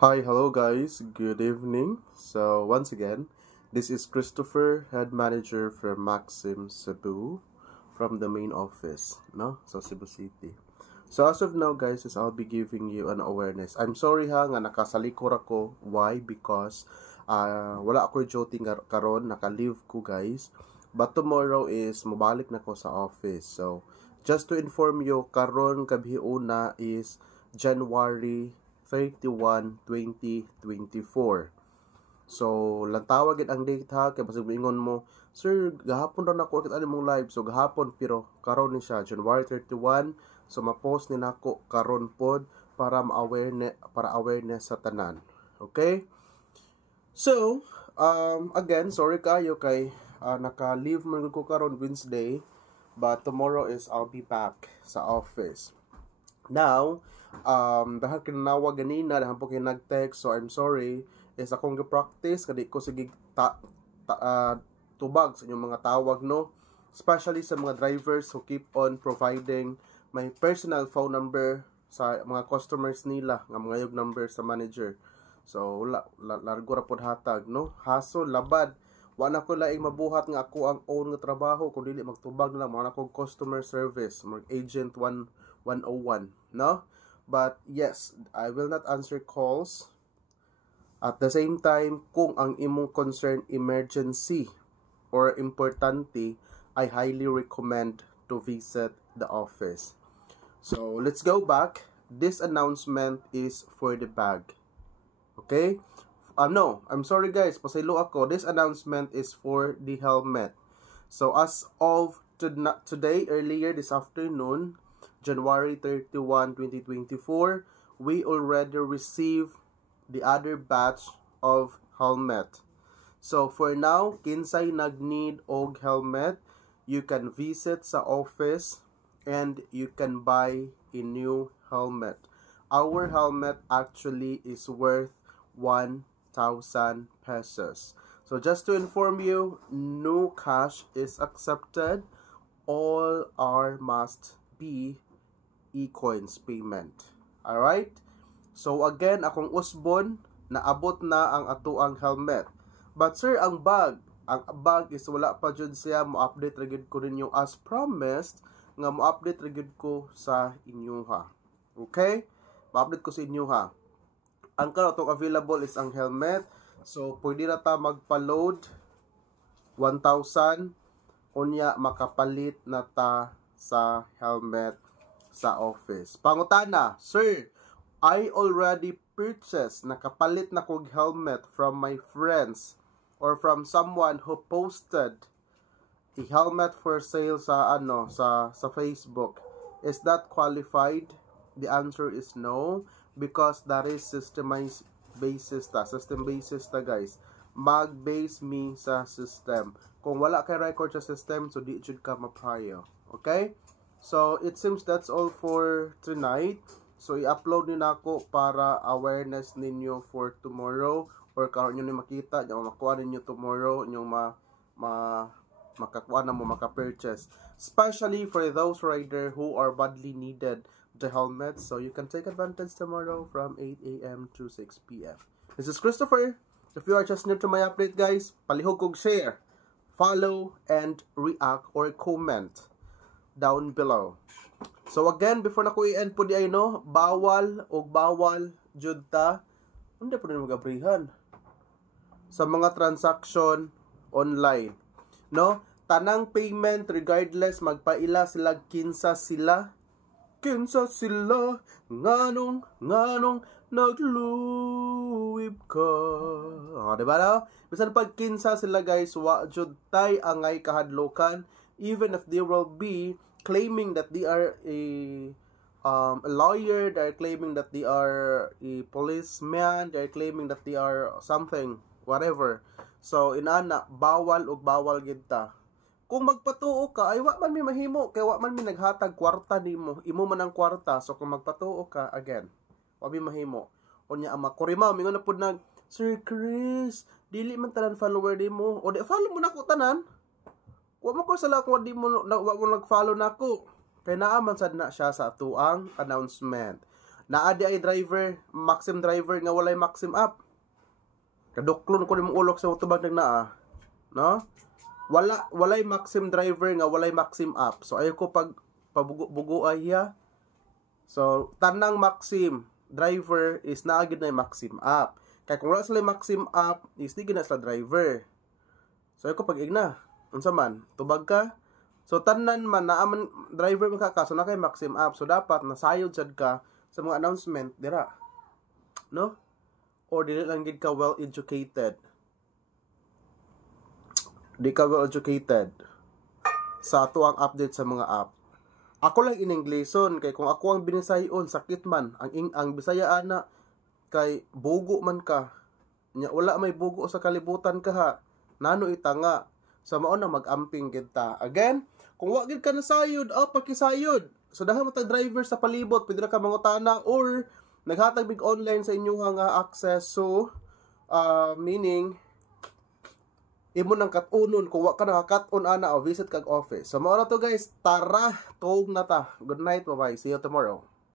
Hi, hello guys, good evening. So, once again, this is Christopher, head manager from Maxim Cebu from the main office, no? Sa Cebu City. So, as of now, guys, is I'll be giving you an awareness. I'm sorry ha, nga nakasalikor ako. Why? Because wala ako duty karon, naka-leave ko, guys. But tomorrow is mabalik na ko sa office. So, just to inform you, karon gabi una is January 31, 2024. So, lantawagin ang date ha, kaya basig moingon mo, Sir, gahapon ra nako kita mong live. So, gahapon, pero karon ni siya, January 31. So, ma-post ni nako karon pod para awareness sa tanan. Okay? So, again, sorry kayo kay naka-leave man ko karon Wednesday, but tomorrow is I'll be back sa office. Now, dahil kinawag ganina, dahil po kayo nag-text, so I'm sorry, is akong gi-practice, kadi ko sige tubag sa inyong mga tawag, no? Especially sa mga drivers who keep on providing my personal phone number sa mga customers nila, nga mga yung number sa manager. So, largo ra pod hatag, no? Haso, labad. Wala ko laing mabuhat nga ako ang own nga trabaho, kung dili magtubag na lang, mga akong customer service, mga agent 101, no? But yes, I will not answer calls. At the same time, kung ang imong concern emergency or importante, I highly recommend to visit the office. So, let's go back. This announcement is for the bag. Okay? No, I'm sorry guys, pasaylo ako. This announcement is for the helmet. So, as of today, earlier this afternoon, January 31, 2024, we already received the other batch of helmet. So, for now, kinsay nag-need og helmet, you can visit sa office and you can buy a new helmet. Our helmet actually is worth 1,000 pesos. So, just to inform you, no cash is accepted. All are must be e-coins payment. Alright? So again, akong usbon, naabot na ang atuang helmet. But sir, ang bag is wala pa jud siya, mo-update ra gyud ko ninyo as promised, nga mo-update ra gyud ko sa inyo ha. Okay? Ma-update ko sa inyo ha. Ang kanang available is ang helmet. So pwede na ta magpa-load 1,000 unya makapalit na ta sa helmet sa office. Pangutana, sir, I already purchased, nakapalit na kog helmet from my friends or from someone who posted a helmet for sale sa sa Facebook. Is that qualified? The answer is no, because that is system basis ta guys. Mag-base me sa system. Kung wala kay record sa system, so di jud ka ma-prior. Okay? So, it seems that's all for tonight. So, i-upload nyo na ako para awareness ninyo for tomorrow. Or karon nyo na makita, yung makuha ninyo tomorrow, yung makakuha na mo, maka-purchase. Especially for those rider who are badly needed the helmet. So, you can take advantage tomorrow from 8 a.m. to 6 p.m. This is Christopher. If you are just new to my update, guys, palihog kog share, follow, and react or comment down below. So again, before na ko i-end po di ay no, bawal jud ta, hindi po rin magabrihan sa mga transaction online, no? Tanang payment, regardless magpaila sila, kinsa sila, nganong nagluwib ka. Diba na? Bisan pag kinsa sila guys, wa jud tay angay kahadlokan, even if they will be claiming that they are a lawyer, they're claiming that they are a policeman, they're claiming that they are something, whatever. So, inana, bawal gid ta. Kung magpatuo ka, ay wa man mi mahimo, kay wa man mi naghatag kwarta nimo, imo man ang kwarta. So, kung magpatuo ka, again, wa mi mahimo. Unya ang makurimaw, mingon na pud nag, Sir Chris, dili man tanan follower nimo. O di follow mo na ko tanan. Wa mo ko sala kung di mo nag-follow nako. Kay naaman sad na siya sa atuang announcement. Naa di ay driver, maxim driver nga walay maxim up. Kaduklon ko nimong ulok sa utubag naa, no? Walay maxim driver nga walay maxim up. So ayo ko pag pabugo ay ya. So tanang maxim driver is naa gid na maxim up. Kay kung wala sila maxim up, is di gid na sila driver. So ayo ko pag igna, unsa man, tubag ka. So tanan man naa man driver man ka so na kay maxim up. So dapat nasayod sad ka sa mga announcement dira. No? Or dili lang gid ka well educated. Di ka well educated sa ato ang update sa mga app. Ako lang in Englisson kay kung ako ang binisayon sakit man ang Bisaya ana kay bugo man ka. Nya wala may bugo sa kalibutan ka ha. Nano itanga. So mao na mag-amping kita. Again, kung wa gid ka nasayod, pakisayod. So dahil matag driver sa palibot, pwede na ka mangutana or naghatag big online sa inyong nga access. So meaning imo nang kat-unon kung wa ka nakakat-on ana o visit kag office. So mao na to guys, tara tuog na ta. Good night, bye bye. See you tomorrow.